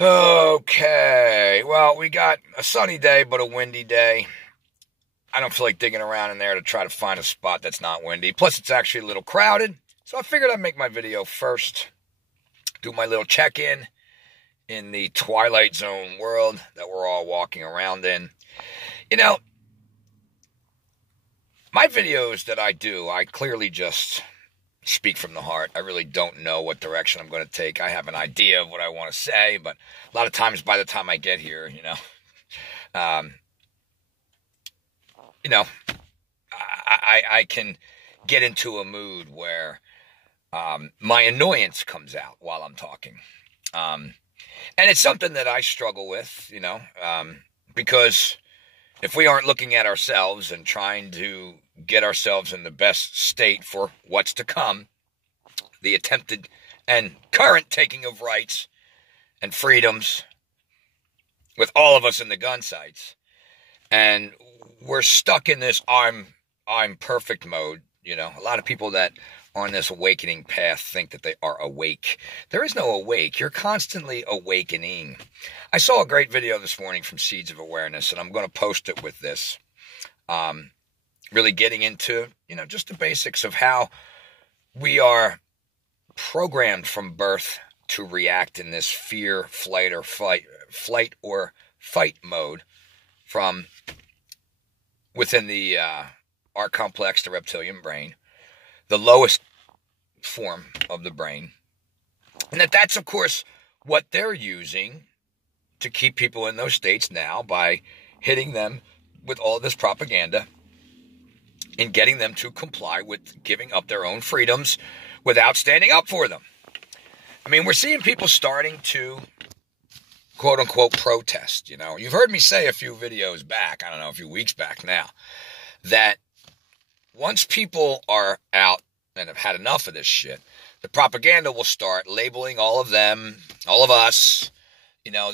Okay, well, we got a sunny day, but a windy day. I don't feel like digging around in there to try to find a spot that's not windy. Plus, it's actually a little crowded. So I figured I'd make my video first, do my little check in the Twilight Zone world that we're all walking around in. You know, my videos that I do, I clearly just speak from the heart. I really don't know what direction I'm going to take. I have an idea of what I want to say, but a lot of times by the time I get here, um, you know, I can get into a mood where my annoyance comes out while I'm talking. And it's something that I struggle with, because if we aren't looking at ourselves and trying to get ourselves in the best state for what's to come, the attempted and current taking of rights and freedoms with all of us in the gun sights, and we're stuck in this I'm perfect mode. A lot of people that are on this awakening path think that they are awake. There is no awake. You're constantly awakening. I saw a great video this morning from Seeds of Awareness, and I'm going to post it with this. Really getting into, just the basics of how we are programmed from birth to react in this fear, flight or fight mode from within the our complex, the reptilian brain, the lowest form of the brain. And that's, of course, what they're using to keep people in those states now by hitting them with all this propaganda and getting them to comply with giving up their own freedoms without standing up for them. I mean, we're seeing people starting to, quote unquote, protest. You've heard me say a few videos back, I don't know, a few weeks back now, that once people are out and have had enough of this shit, the propaganda will start labeling all of them, all of us,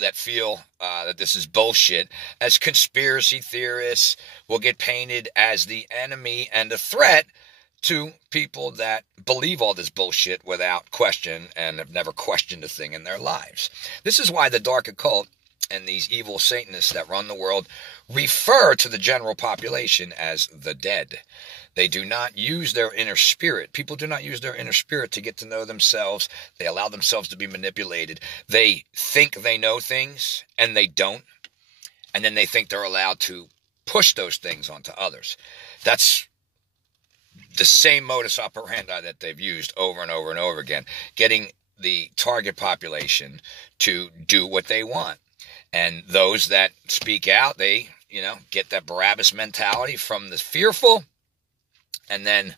that feel that this is bullshit, as conspiracy theorists. Will get painted as the enemy and a threat to people that believe all this bullshit without question and have never questioned a thing in their lives. This is why the dark occult and these evil Satanists that run the world refer to the general population as the dead. They do not use their inner spirit. People do not use their inner spirit to get to know themselves. They allow themselves to be manipulated. They think they know things, and they don't. And then they think they're allowed to push those things onto others. That's the same modus operandi that they've used over and over and over again, getting the target population to do what they want. And those that speak out, they, get that Barabbas mentality from the fearful, and then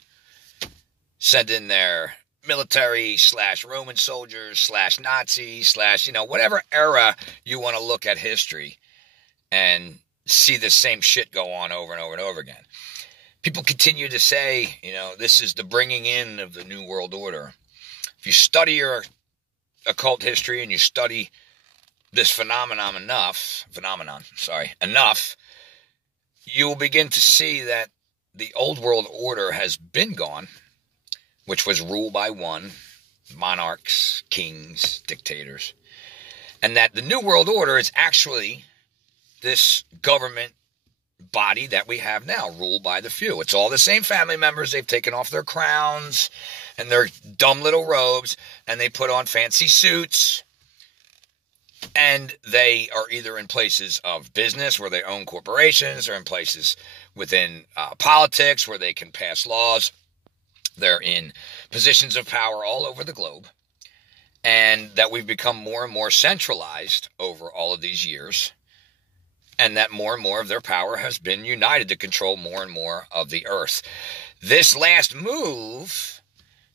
send in their military / Roman soldiers / Nazis / whatever era you want to look at history and see the same shit go on over and over and over again. People continue to say, this is the bringing in of the New World Order. If you study your occult history and you study this phenomenon enough, you will begin to see that the old world order has been gone, which was ruled by one, monarchs, kings, dictators, and that the new world order is actually this government body that we have now, ruled by the few. It's all the same family members. They've taken off their crowns and their dumb little robes, and they put on fancy suits. And they are either in places of business where they own corporations, or in places within politics where they can pass laws. They're in positions of power all over the globe. And that we've become more and more centralized over all of these years. And that more and more of their power has been united to control more and more of the earth. This last move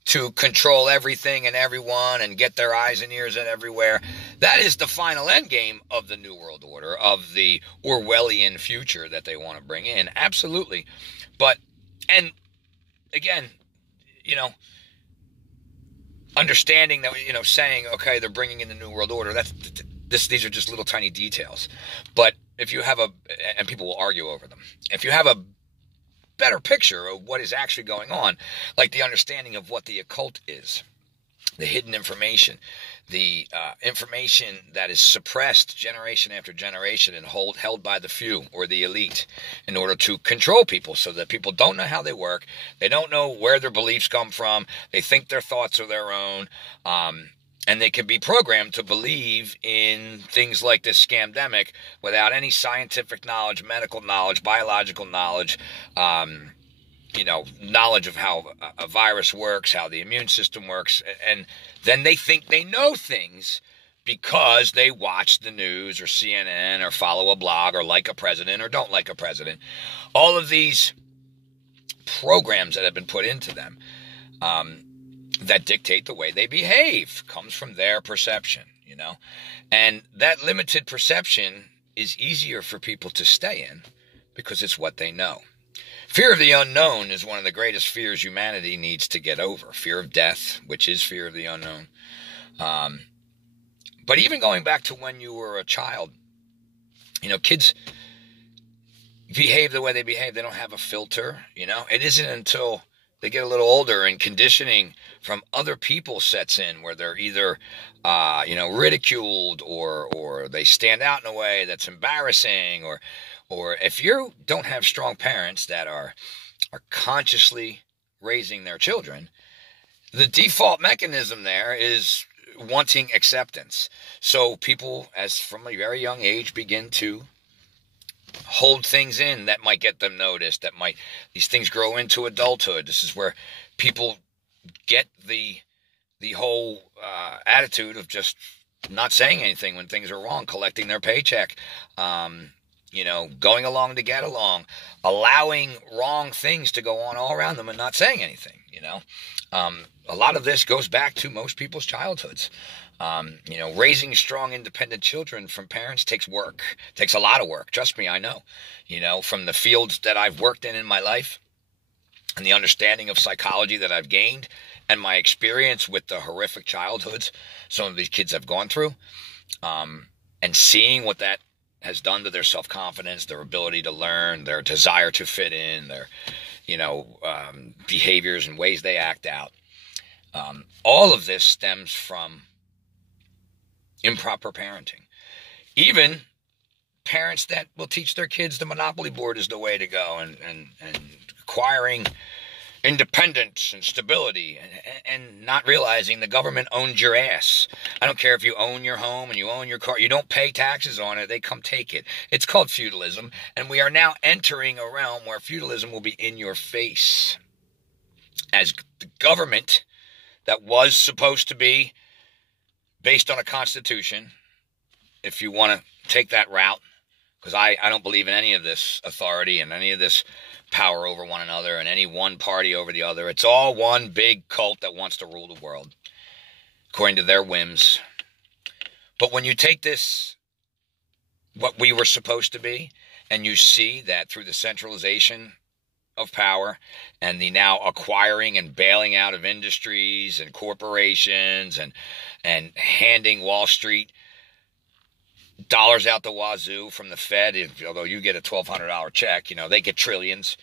to control everything and everyone and get their eyes and ears in everywhere, that is the final end game of the New World Order, of the Orwellian future that they want to bring in. Absolutely. But, and again, understanding that, saying, okay, they're bringing in the New World Order, these are just little tiny details. But if you have and people will argue over them, if you have a better picture of what is actually going on, like the understanding of what the occult is, the hidden information, the information that is suppressed generation after generation and held by the few or the elite in order to control people, so that people don't know how they work. They don't know where their beliefs come from. They think their thoughts are their own. And they can be programmed to believe in things like this scamdemic without any scientific knowledge, medical knowledge, biological knowledge, knowledge of how a virus works, how the immune system works. And then they think they know things because they watch the news or CNN or follow a blog or like a president or don't like a president. All of these programs that have been put into them, that dictate the way they behave, comes from their perception, and that limited perception is easier for people to stay in because it's what they know. Fear of the unknown is one of the greatest fears humanity needs to get over. Fear of death, which is fear of the unknown. But even going back to when you were a child, kids behave the way they behave. They don't have a filter, It isn't until they get a little older and conditioning from other people sets in where they're either, ridiculed or they stand out in a way that's embarrassing, or if you don't have strong parents that are consciously raising their children, the default mechanism there is wanting acceptance. So people, as from a very young age, begin to hold things in that might get them noticed, these things grow into adulthood. This is where people get the whole attitude of just not saying anything when things are wrong, collecting their paycheck, going along to get along, allowing wrong things to go on all around them and not saying anything, A lot of this goes back to most people's childhoods. Raising strong, independent children from parents takes work. Takes a lot of work. Trust me, I know. From the fields that I've worked in my life and the understanding of psychology that I've gained and my experience with the horrific childhoods some of these kids have gone through, and seeing what that has done to their self-confidence, their ability to learn, their desire to fit in, their, behaviors and ways they act out. All of this stems from improper parenting. Even parents that will teach their kids the Monopoly board is the way to go, and acquiring independence and stability, and not realizing the government owns your ass. I don't care if you own your home and you own your car. You don't pay taxes on it. They come take it. It's called feudalism, and we are now entering a realm where feudalism will be in your face. As the government that was supposed to be based on a constitution, if you want to take that route, because I don't believe in any of this authority and any of this power over one another and any one party over the other. It's all one big cult that wants to rule the world according to their whims. But when you take this, what we were supposed to be, and you see that through the centralization of power and the now acquiring and bailing out of industries and corporations and handing Wall Street dollars out the wazoo from the Fed, although you get a $1,200 check, they get trillions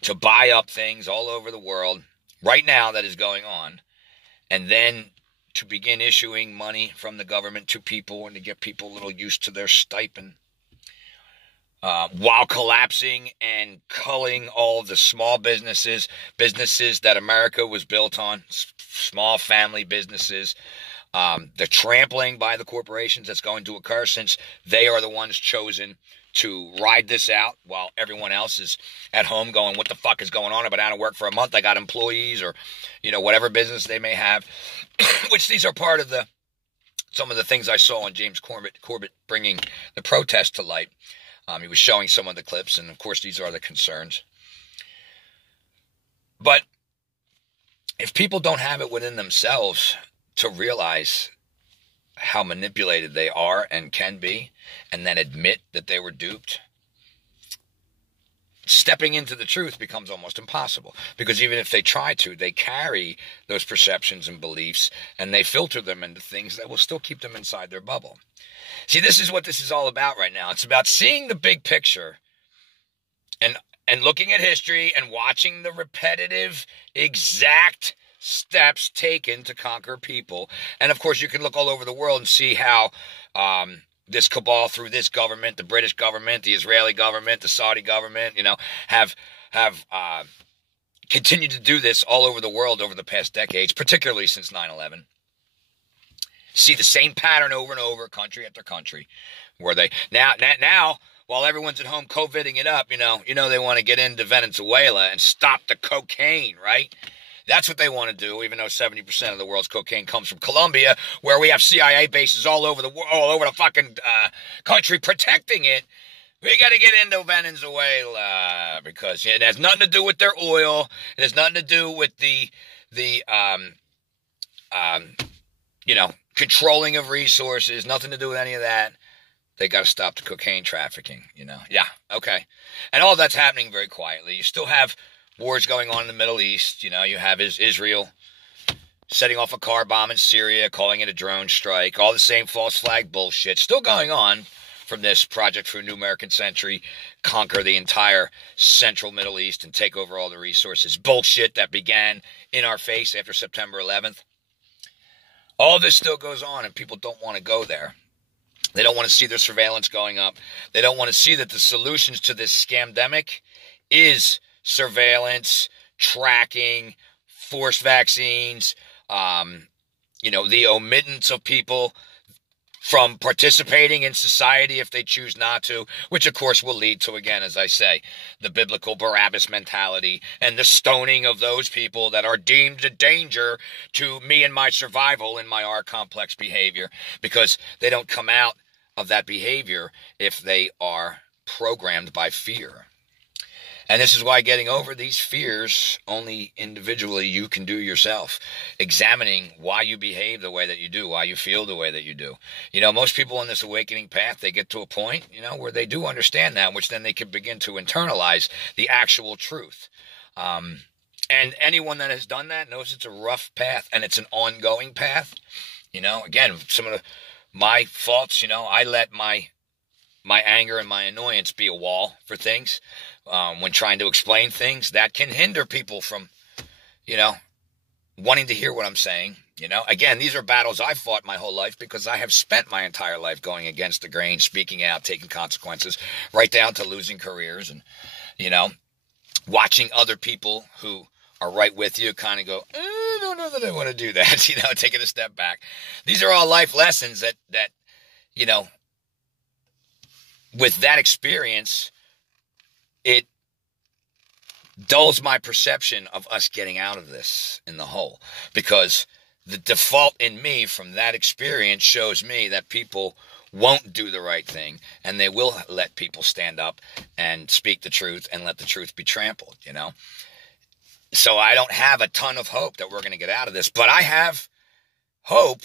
to buy up things all over the world right now that is going on, and then to begin issuing money from the government to people and to get people a little used to their stipend, while collapsing and culling all of the small businesses that America was built on, small family businesses. The trampling by the corporations that's going to occur, since they are the ones chosen to ride this out while everyone else is at home going, what the fuck is going on? I've been out of work for a month. I got employees, or, whatever business they may have, which these are part of some of the things I saw on James Corbett bringing the protest to light. He was showing some of the clips, and of course these are the concerns. But if people don't have it within themselves to realize how manipulated they are and can be, and then admit that they were duped, stepping into the truth becomes almost impossible. Because even if they try to, they carry those perceptions and beliefs, and they filter them into things that will still keep them inside their bubble. See, this is what this is all about right now. It's about seeing the big picture and looking at history and watching the repetitive, exact steps taken to conquer people. And of course, you can look all over the world and see how this cabal through this government, the British government, the Israeli government, the Saudi government, have continued to do this all over the world over the past decades, particularly since 9/11. See the same pattern over and over, country after country, where they now while everyone's at home COVIDing it up, they want to get into Venezuela and stop the cocaine, right? That's what they want to do, even though 70% of the world's cocaine comes from Colombia, where we have CIA bases all over the fucking country protecting it. We got to get into Venezuela because it has nothing to do with their oil. It has nothing to do with the controlling of resources. Nothing to do with any of that. They got to stop the cocaine trafficking. Yeah, okay, and all that's happening very quietly. You still have wars going on in the Middle East. You have Israel setting off a car bomb in Syria, calling it a drone strike. All the same false flag bullshit still going on from this Project for a New American Century, conquer the entire central Middle East and take over all the resources. Bullshit that began in our face after September 11th. All this still goes on, and people don't want to go there. They don't want to see their surveillance going up. They don't want to see that the solutions to this scamdemic is surveillance, tracking, forced vaccines, the omittance of people from participating in society if they choose not to, which of course will lead to, again, as I say, the biblical Barabbas mentality and the stoning of those people that are deemed a danger to me and my survival in my R-complex behavior, because they don't come out of that behavior if they are programmed by fear. And this is why getting over these fears, only individually you can do yourself. Examining why you behave the way that you do, why you feel the way that you do. Most people on this awakening path, they get to a point, where they do understand that, which then they can begin to internalize the actual truth. And anyone that has done that knows it's a rough path, and it's an ongoing path. Again, some of my faults, I let my anger and my annoyance be a wall for things. When trying to explain things, that can hinder people from, wanting to hear what I'm saying. Again, these are battles I've fought my whole life because I have spent my entire life going against the grain, speaking out, taking consequences, right down to losing careers and, watching other people who are right with you kind of go, I don't know that I want to do that, taking a step back. These are all life lessons that with that experience, it dulls my perception of us getting out of this in the whole, because the default in me from that experience shows me that people won't do the right thing, and they will let people stand up and speak the truth and let the truth be trampled, So I don't have a ton of hope that we're going to get out of this, but I have hope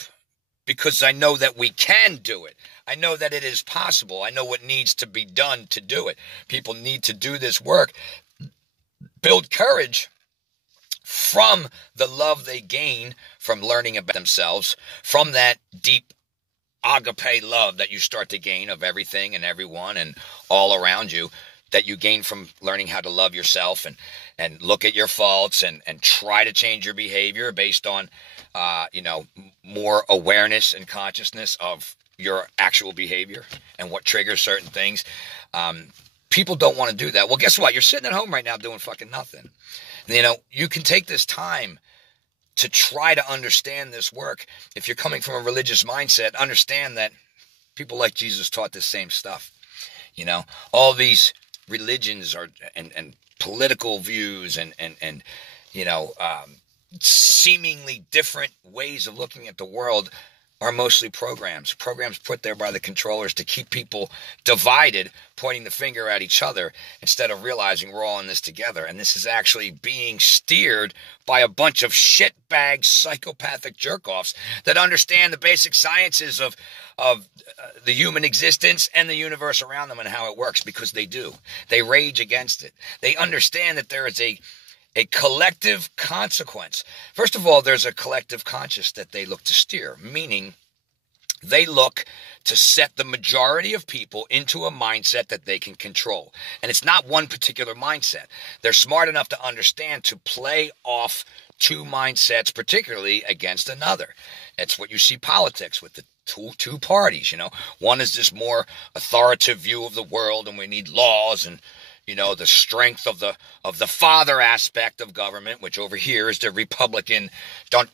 because I know that we can do it. I know that it is possible. I know what needs to be done to do it. People need to do this work, build courage from the love they gain from learning about themselves, from that deep agape love that you start to gain of everything and everyone and all around you, that you gain from learning how to love yourself and look at your faults and try to change your behavior based on, more awareness and consciousness of your actual behavior and what triggers certain things. People don't want to do that. Well, guess what? You're sitting at home right now doing fucking nothing. You can take this time to try to understand this work. If you're coming from a religious mindset, understand that people like Jesus taught this same stuff. All these religions are and political views and seemingly different ways of looking at the world are mostly programs put there by the controllers to keep people divided, pointing the finger at each other instead of realizing we're all in this together. And this is actually being steered by a bunch of shitbag psychopathic jerk-offs that understand the basic sciences of the human existence and the universe around them and how it works, because they do. They rage against it. They understand that there is a collective consequence. First of all, there's a collective conscious that they look to steer, meaning they look to set the majority of people into a mindset that they can control. And it's not one particular mindset. They're smart enough to understand to play off two mindsets, particularly against another. It's what you see politics with the two parties, you know. One is this more authoritative view of the world, and we need laws and, you know, the strength of the father aspect of government, which over here is the Republican, and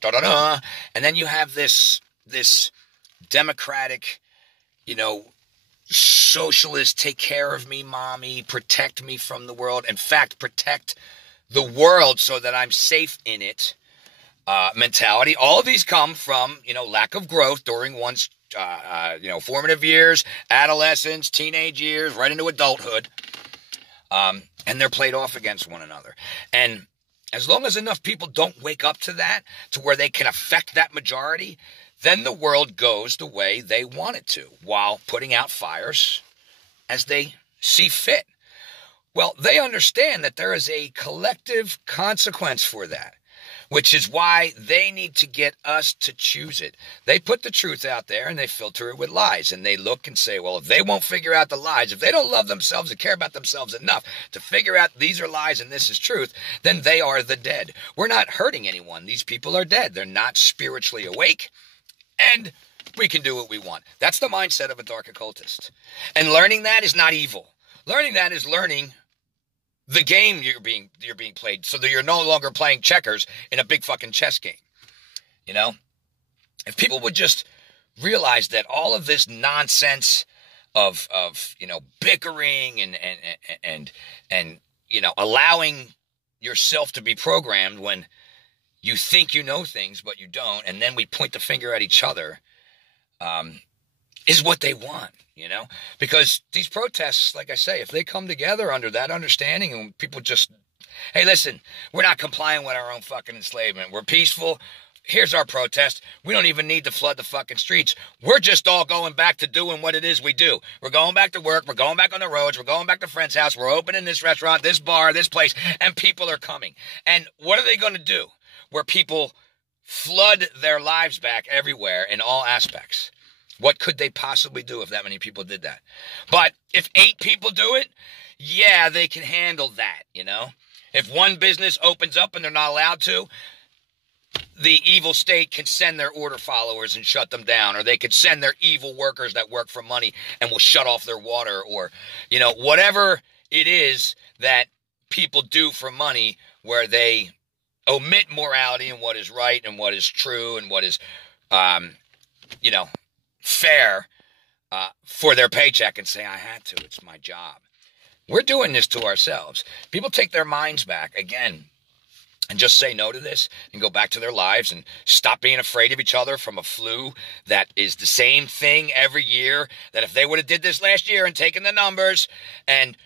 then you have this democratic, you know, socialist, take care of me, mommy, protect me from the world. In fact, protect the world so that I'm safe in it mentality. All of these come from, you know, lack of growth during one's, you know, formative years, adolescence, teenage years, right into adulthood. And they're played off against one another. And as long as enough people don't wake up to that, to where they can affect that majority, then the world goes the way they want it to, while putting out fires as they see fit. Well, they understand that there is a collective consequence for that, which is why they need to get us to choose it. They put the truth out there and they filter it with lies. And they look and say, well, if they won't figure out the lies, if they don't love themselves and care about themselves enough to figure out these are lies and this is truth, then they are the dead. We're not hurting anyone. These people are dead. They're not spiritually awake. And we can do what we want. That's the mindset of a dark occultist. And learning that is not evil. Learning that is learning the game you're being played, so that you're no longer playing checkers in a big fucking chess game. You know? If people would just realize that all of this nonsense of you know, bickering and you know, allowing yourself to be programmed when you think you know things, but you don't, and then we point the finger at each other, is what they want, you know? Because these protests, like I say, if they come together under that understanding and people just, hey, listen, we're not complying with our own fucking enslavement. We're peaceful. Here's our protest. We don't even need to flood the fucking streets. We're just all going back to doing what it is we do. We're going back to work. We're going back on the roads. We're going back to friend's house. We're opening this restaurant, this bar, this place, and people are coming. And what are they going to do? Where people flood their lives back everywhere in all aspects. What could they possibly do if that many people did that? But if 8 people do it, yeah, they can handle that, you know? If one business opens up and they're not allowed to, the evil state can send their order followers and shut them down, or they could send their evil workers that work for money and will shut off their water, or, you know, whatever it is that people do for money where they omit morality and what is right and what is true and what is, you know, fair for their paycheck and say, I had to, it's my job. We're doing this to ourselves. People take their minds back, again, and just say no to this and go back to their lives and stop being afraid of each other from a flu that is the same thing every year, that if they would have did this last year and taken the numbers and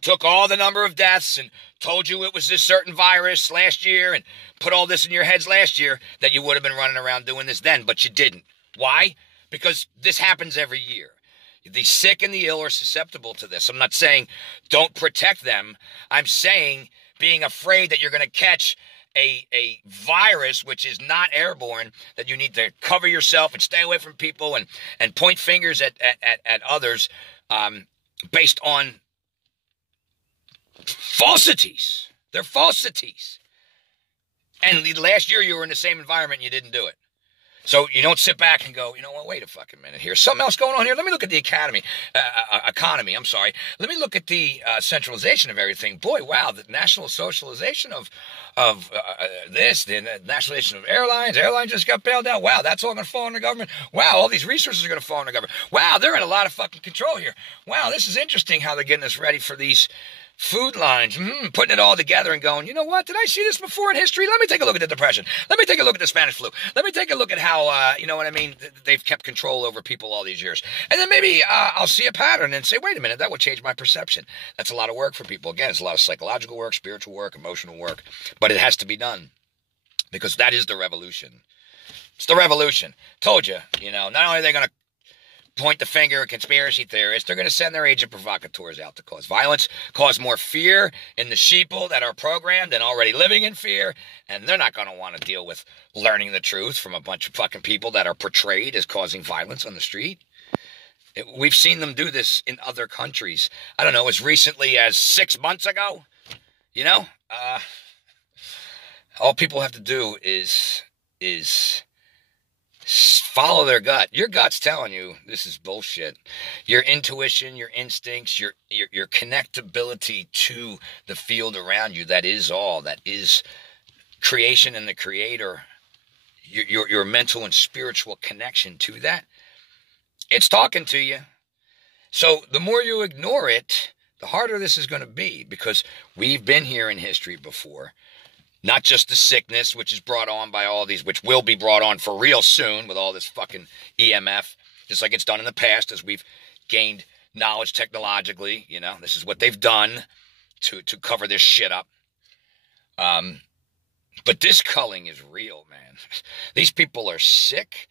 took all the number of deaths and told you it was this certain virus last year and put all this in your heads last year, that you would have been running around doing this then, but you didn't. Why? Because this happens every year. The sick and the ill are susceptible to this. I'm not saying don't protect them. I'm saying being afraid that you're going to catch a virus which is not airborne, that you need to cover yourself and stay away from people and point fingers at others based on falsities. They're falsities. And last year you were in the same environment and you didn't do it. So you don't sit back and go, you know what, wait a fucking minute here. Something else going on here. Let me look at the economy. Let me look at the centralization of everything. Boy, wow, the national socialization of this, the nationalization of airlines. Airlines just got bailed out. Wow, that's all going to fall under government. Wow, all these resources are going to fall under government. Wow, they're in a lot of fucking control here. Wow, this is interesting how they're getting us ready for these food lines, putting it all together and going, you know what, did I see this before in history? Let me take a look at the Depression. Let me take a look at the Spanish flu. Let me take a look at how, you know what I mean, they've kept control over people all these years. And then maybe I'll see a pattern and say, wait a minute, that would change my perception. That's a lot of work for people. Again, it's a lot of psychological work, spiritual work, emotional work, but it has to be done because that is the revolution. It's the revolution. Told you, you know, not only are they going to point the finger at conspiracy theorists, they're going to send their agent provocateurs out to cause violence, cause more fear in the sheeple that are programmed and already living in fear, and they're not going to want to deal with learning the truth from a bunch of fucking people that are portrayed as causing violence on the street. We've seen them do this in other countries. I don't know, as recently as 6 months ago, you know? All people have to do is follow their gut. Your gut's telling you this is bullshit. Your intuition, your instincts, your connectability to the field around you, that is all. That is creation and the creator. Your mental and spiritual connection to that. It's talking to you. So the more you ignore it, the harder this is going to be, because we've been here in history before. Not just the sickness, which is brought on by all these, which will be brought on for real soon with all this fucking EMF, just like it's done in the past as we've gained knowledge technologically. You know, this is what they've done to cover this shit up. But this culling is real, man. These people are sick.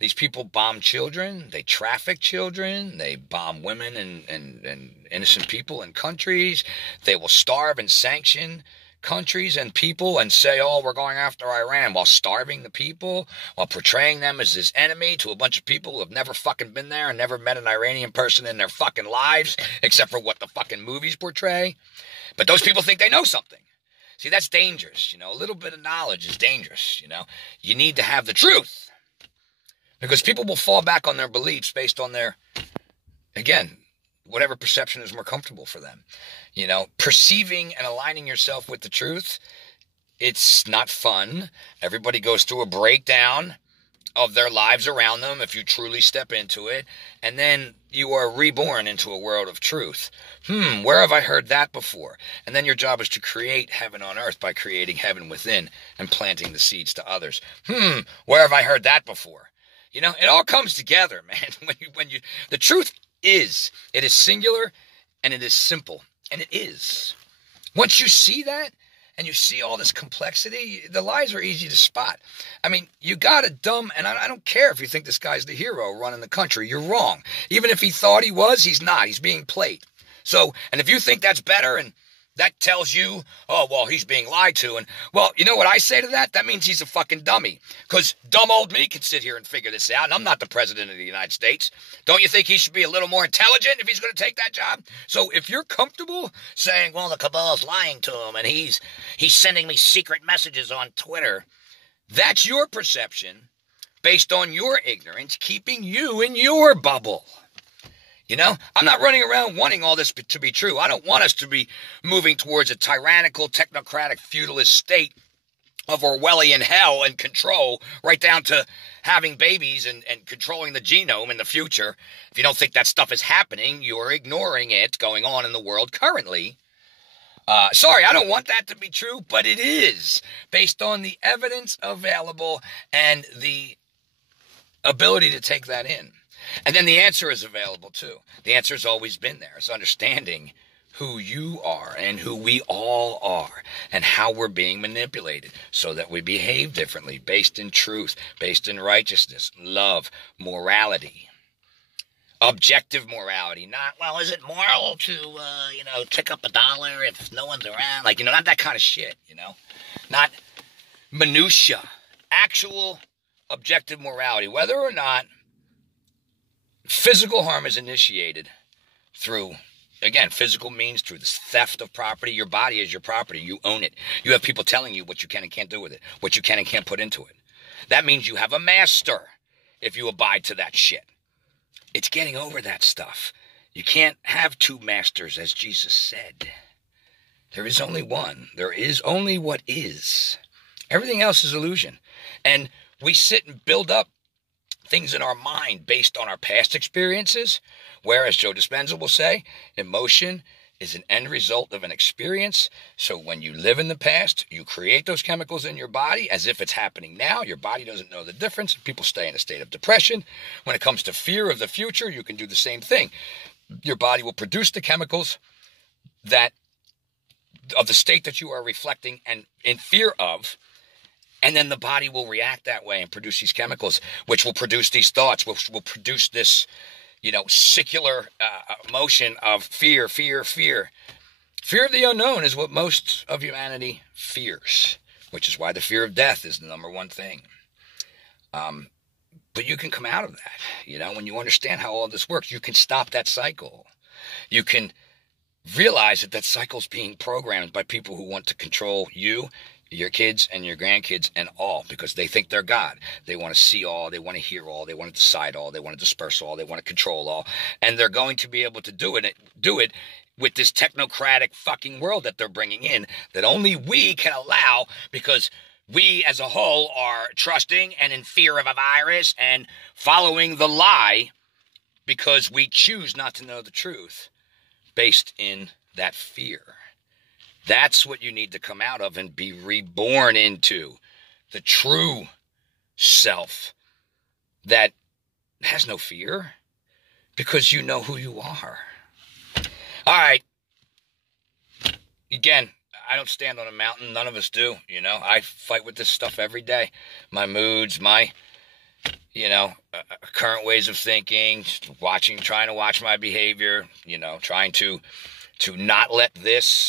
These people bomb children. They traffic children. They bomb women and innocent people in countries. They will starve and sanction countries and people and say, oh, we're going after Iran, while starving the people, while portraying them as this enemy to a bunch of people who have never fucking been there and never met an Iranian person in their fucking lives, except for what the fucking movies portray. But those people think they know something. See, that's dangerous, you know. A little bit of knowledge is dangerous, you know. You need to have the truth, because people will fall back on their beliefs based on their, again, whatever perception is more comfortable for them. You know, perceiving and aligning yourself with the truth, it's not fun. Everybody goes through a breakdown of their lives around them if you truly step into it. And then you are reborn into a world of truth. Where have I heard that before? And then your job is to create heaven on earth by creating heaven within and planting the seeds to others. Where have I heard that before? You know, it all comes together, man. The truth is, it is singular and it is simple. And it is. Once you see that, and you see all this complexity, the lies are easy to spot. I mean, you got a dumb, and I don't care if you think this guy's the hero running the country, you're wrong. Even if he thought he was, he's not. He's being played. So, and if you think that's better, and that tells you, oh, well, he's being lied to, and, well, you know what I say to that? That means he's a fucking dummy. Because dumb old me can sit here and figure this out, and I'm not the president of the United States. Don't you think he should be a little more intelligent if he's going to take that job? So if you're comfortable saying, well, the cabal's lying to him, and he's sending me secret messages on Twitter, that's your perception based on your ignorance, keeping you in your bubble. You know, I'm not running around wanting all this to be true. I don't want us to be moving towards a tyrannical, technocratic, feudalist state of Orwellian hell and control, right down to having babies and controlling the genome in the future. If you don't think that stuff is happening, you're ignoring it going on in the world currently. Sorry, I don't want that to be true, but it is, based on the evidence available and the ability to take that in. And then the answer is available too. The answer has always been there. It's understanding who you are and who we all are and how we're being manipulated so that we behave differently, based in truth, based in righteousness, love, morality. Objective morality, not, well, is it moral to, tick up $1 if no one's around? Like, not that kind of shit, Not minutia. Actual objective morality, whether or not physical harm is initiated through, again, physical means, through this theft of property. Your body is your property. You own it. You have people telling you what you can and can't do with it, what you can and can't put into it. That means you have a master if you abide to that shit. It's getting over that stuff. You can't have two masters, as Jesus said. There is only one. There is only what is. Everything else is illusion. And we sit and build up things in our mind based on our past experiences, where, as Joe Dispenza will say, emotion is an end result of an experience. So when you live in the past, you create those chemicals in your body as if it's happening now. Your body doesn't know the difference. People stay in a state of depression. When it comes to fear of the future, you can do the same thing. Your body will produce the chemicals that of the state that you are reflecting and in fear of. And then the body will react that way and produce these chemicals, which will produce these thoughts, which will produce this, secular emotion of fear, fear, fear. Fear of the unknown is what most of humanity fears, which is why the fear of death is the number one thing. But you can come out of that, when you understand how all this works. You can stop that cycle. You can realize that cycle's being programmed by people who want to control you, your kids and your grandkids and all, because they think they're God. They want to see all, they want to hear all, they want to decide all, they want to disperse all, they want to control all, and they're going to be able to do it with this technocratic fucking world that they're bringing in, that only we can allow, because we as a whole are trusting and in fear of a virus and following the lie because we choose not to know the truth based in that fear. That's what you need to come out of and be reborn into, the true self that has no fear because you know who you are. All right. Again, I don't stand on a mountain. None of us do. You know, I fight with this stuff every day. My moods, my, current ways of thinking, trying to watch my behavior, trying to not let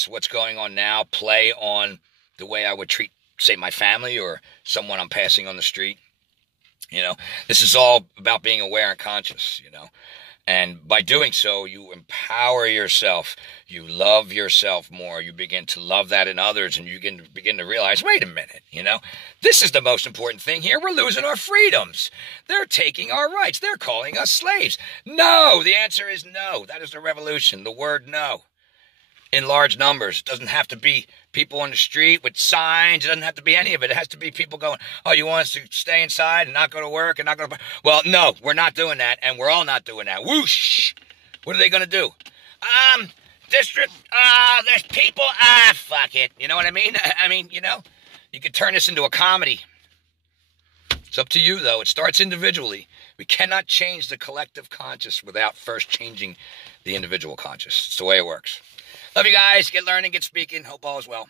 what's going on now, play on the way I would treat, say, my family or someone I'm passing on the street. This is all about being aware and conscious, And by doing so, you empower yourself. You love yourself more. You begin to love that in others, and you begin to realize, wait a minute, this is the most important thing here. We're losing our freedoms. They're taking our rights. They're calling us slaves. No, the answer is no. That is the revolution, the word no. In large numbers. It doesn't have to be people on the street with signs. It doesn't have to be any of it. It has to be people going, oh, you want us to stay inside and not go to work and not go to... Well, no, we're not doing that, and we're all not doing that. Whoosh! What are they going to do? There's people, fuck it. You know what I mean? You could turn this into a comedy. It's up to you, though. It starts individually. We cannot change the collective conscious without first changing the individual conscious. It's the way it works. Love you guys. Get learning, get speaking. Hope all is well.